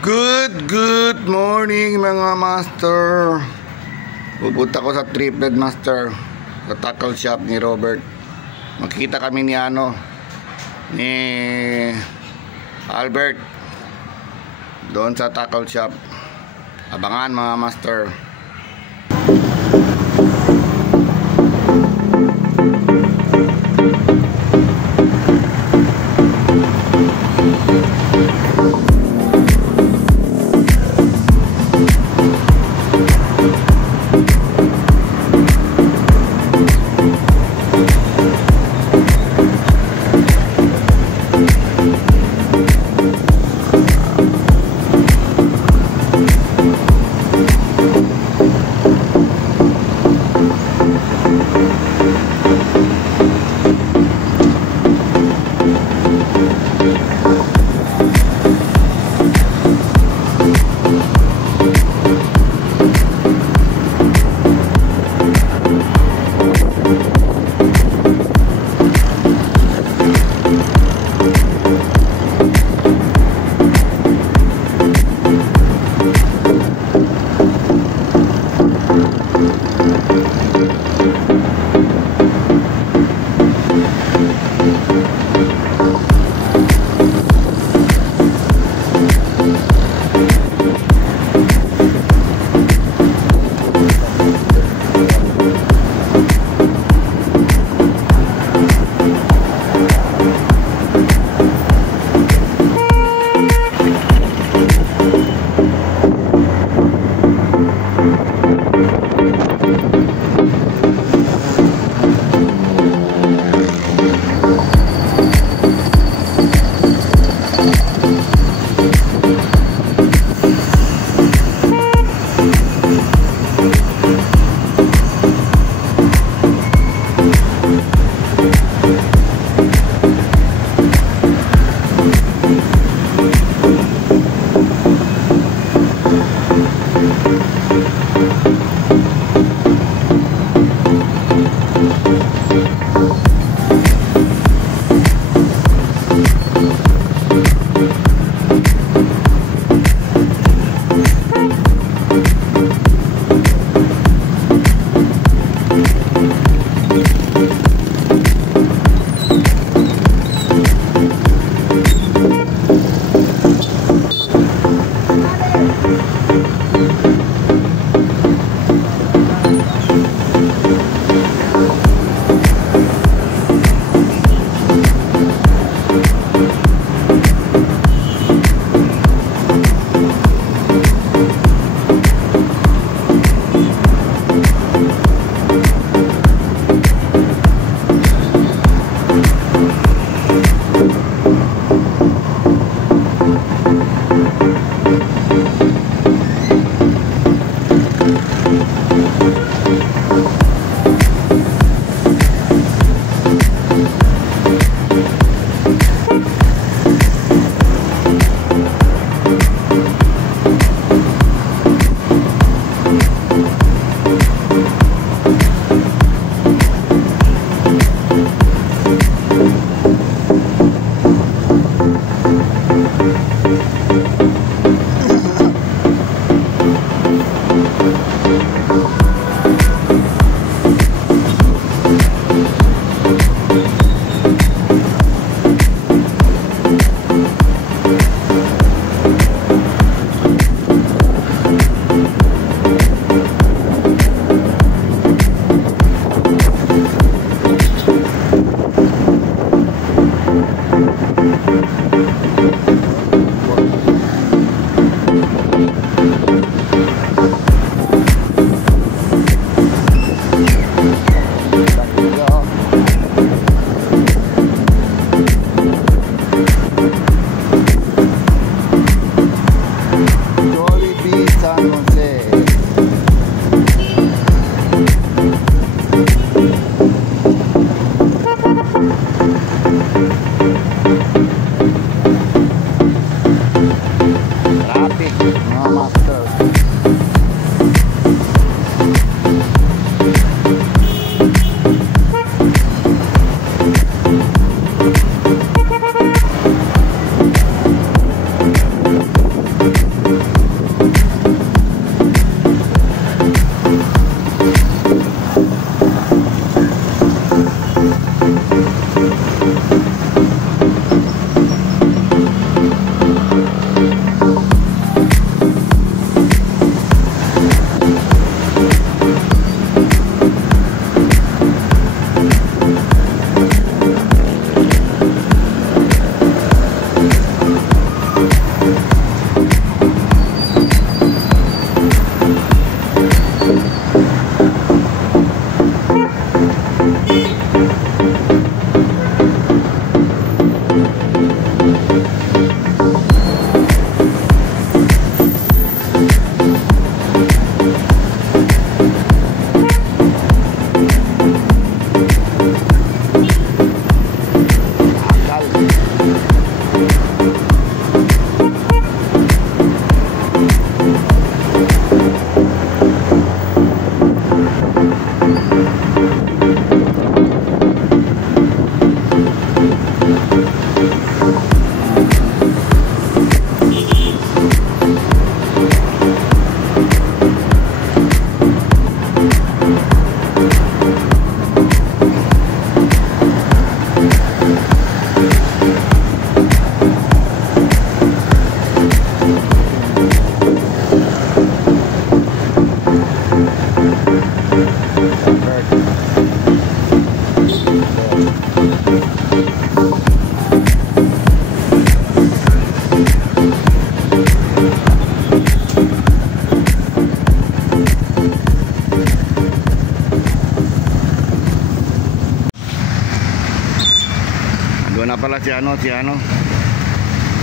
Good morning mga master. Pupunta ko sa Triplet Master, sa tackle shop ni Robert. Magkita kami ni ni Albert doon sa tackle shop. Abangan mga master. si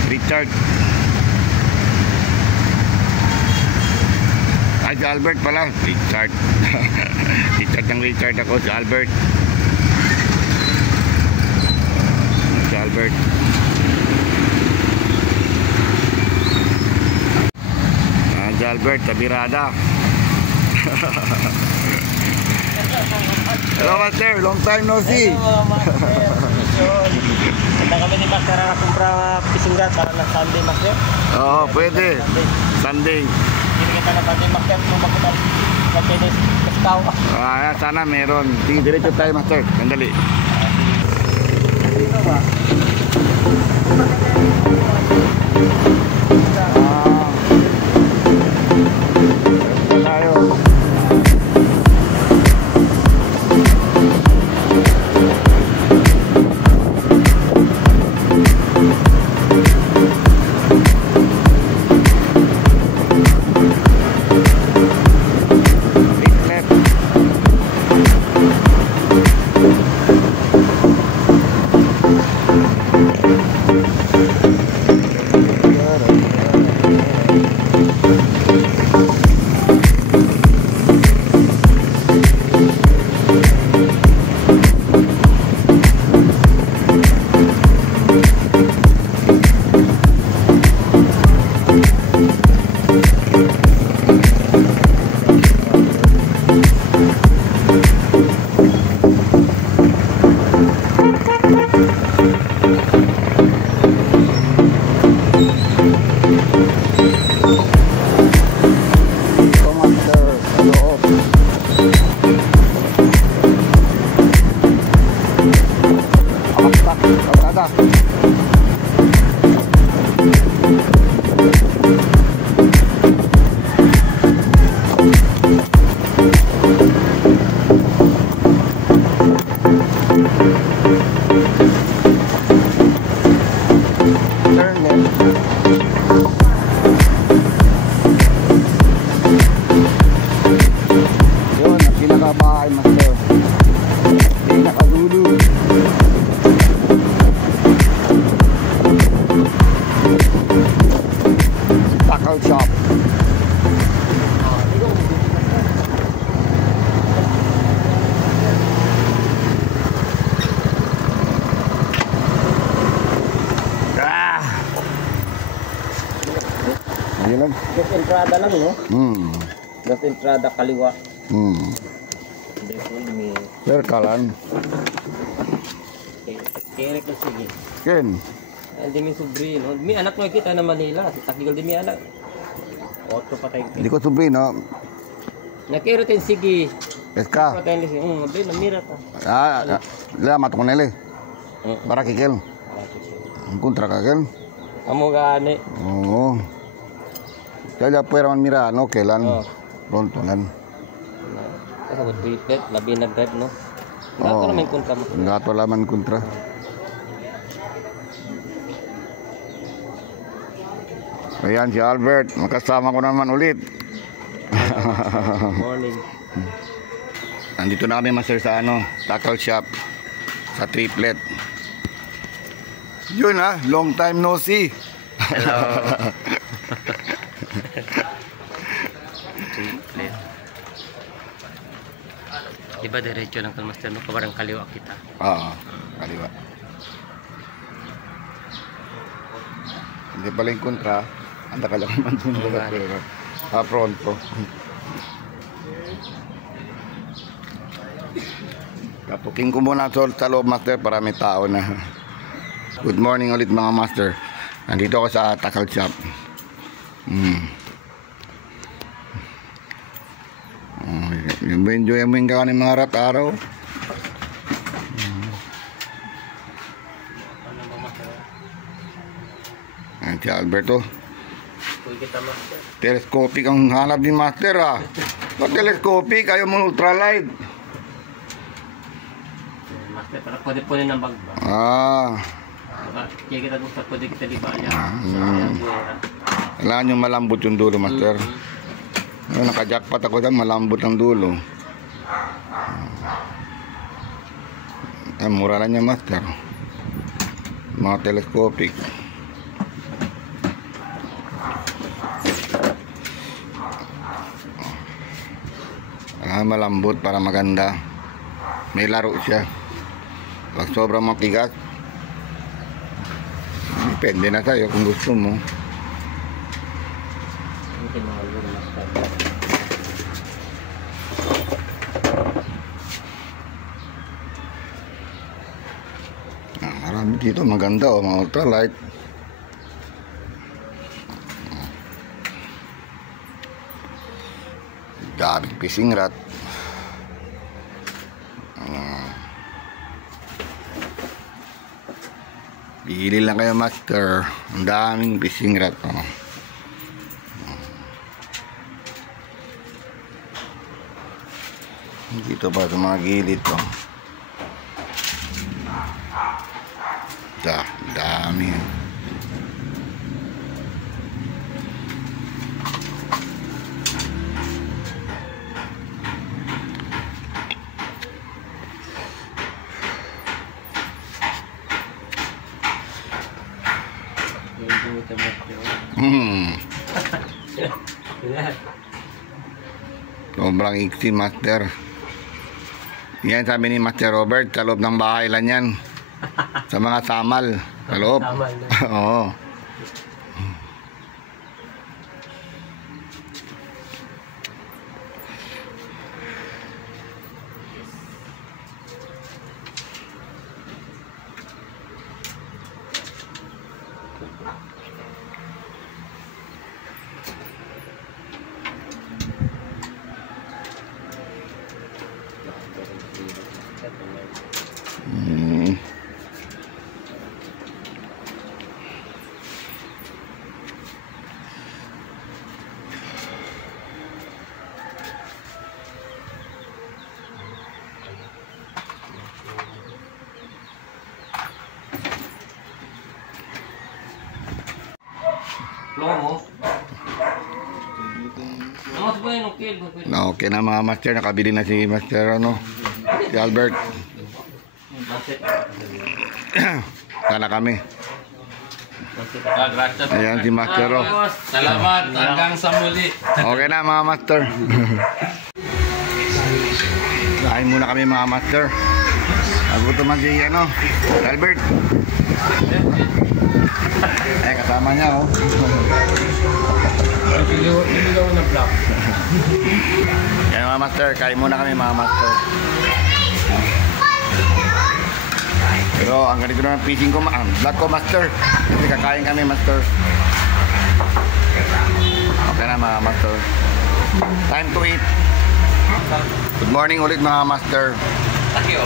Richard. Ay, si Albert pala. Richard. Richard ako, si Albert. Si Albert. Si Albert, sa birada. Hello, Master. Long time no see. Hello, Master. Punta kami ni Master na kumpra pisurat para na Sunday, Master. Oo, pwede. Sunday. Hindi kita na Sunday, Master. Kung bakit na pwede kastaw. Sana meron. Sige, diretso tayo, Master. Sandali. Dito ba? Tayo. Just entrada lang, no? Just entrada kaliwa. Sir, kalan. Kere ko sige. Ken. Hindi mi subri, no? Mi anak mo kita na Manila. Takigal di mi anak. Otto patay. Hindi ko subri, no? Nakero ten sige. Eska. Patay ni sige. Di namira ta. Lamat ko nila. Para kikel. Ang kontra kakel. Amo gani. Oo. Kaya pwera man mira, no? Kailan? Pronto lan. Kasi would be dead, labi na dead, no? Gato naman kontra mo. Gato laman kontra. Ayan si Albert, makasama ko naman ulit. Morning. Nandito na kami, Master, sa tackle shop sa Triplet. Yun long time no see. Hello. Triplet. Diba diretso lang kang Master, no? Kabarang kaliwa kita. Oo, kaliwa. Hindi pala yung kontra. Anda ka lang naman dun. Pronto. Kapuking ko muna sa loob, Master, para may tao na. Good morning ulit, mga Master. Nandito ako sa tackle shop. Enjoy mo yung kakanin mga araw. Ayan si Alberto. Telescopic ang hanap ni Master, Ba't telescopic? Ayaw mo ultralight. Master, para pwede po ng bagba. Kaya kita gusto, pwede kita di ba niya. Kailangan yung malambot yung dulo, Master. Naka-jackpot ako dyan, malambot ang dulo. Mura lang niya, Master. Mga telescopic. Malambot para maganda. May laro siya. Pag sobrang matigas, depende na tayo kung gusto mo. Marami dito maganda, oh, mga ultralight. Daming fishing rod. Pili lang kayo, master. Ang daming fishing rod, oh. Dito pa sa mga gilid, oh. Dami. Sobrang iksi, master. Yan sabi ni Master Robert, sa loob ng bahay lang yan. Sa mga samal, sa loob. Oo. Na okay na mga master, nakabili na si Master si Albert. Sana kami. Ayan si Master. Salamat, hanggang sa muli. Okay na mga master. Kain muna kami mga master. Nagutom man si Albert. Kasama niya, oh. Iligaw na block. Yan mga master, kain muna kami mga master. Pero ang ganito na fishing ko, ang vlog ko master. Kasi kakain kami master. Okay na mga master. Time to eat. Good morning ulit mga master.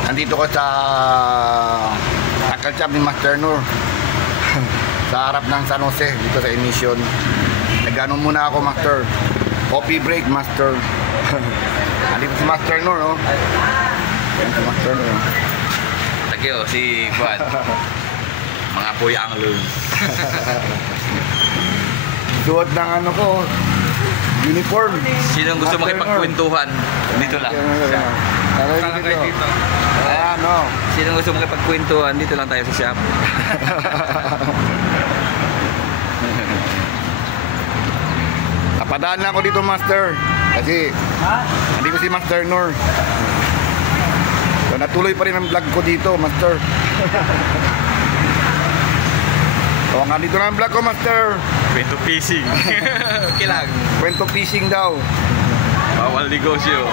Nandito ko sa tackle shop ni Master Nur. Sa harap ng San Jose, dito sa Emission. Nag-ano muna ako, master. Coffee break, master. Andito si Master Nur, oh. Yan si Master Nur. Takyo, si Juan. Mga puya ang lun. Suot ng ano ko, uniform. Sinong gusto makipagkwentuhan? Dito lang. Dito. Ano? Sinong gusto makipagkwentuhan? Dito lang tayo sa shop. Napadaan lang ako dito, master. Kasi hindi ko si Master Nur. So, natuloy pa rin ang vlog ko dito, master. So, nga dito na ang vlog ko, master. Kwento fishing. Okay lang. Kwento fishing daw. Bawal negosyo.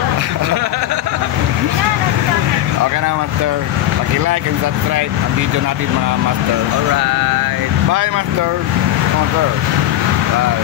Okay na, master. Paki-like and subscribe ang video natin, mga master. Alright. Bye, master. Master. Bye.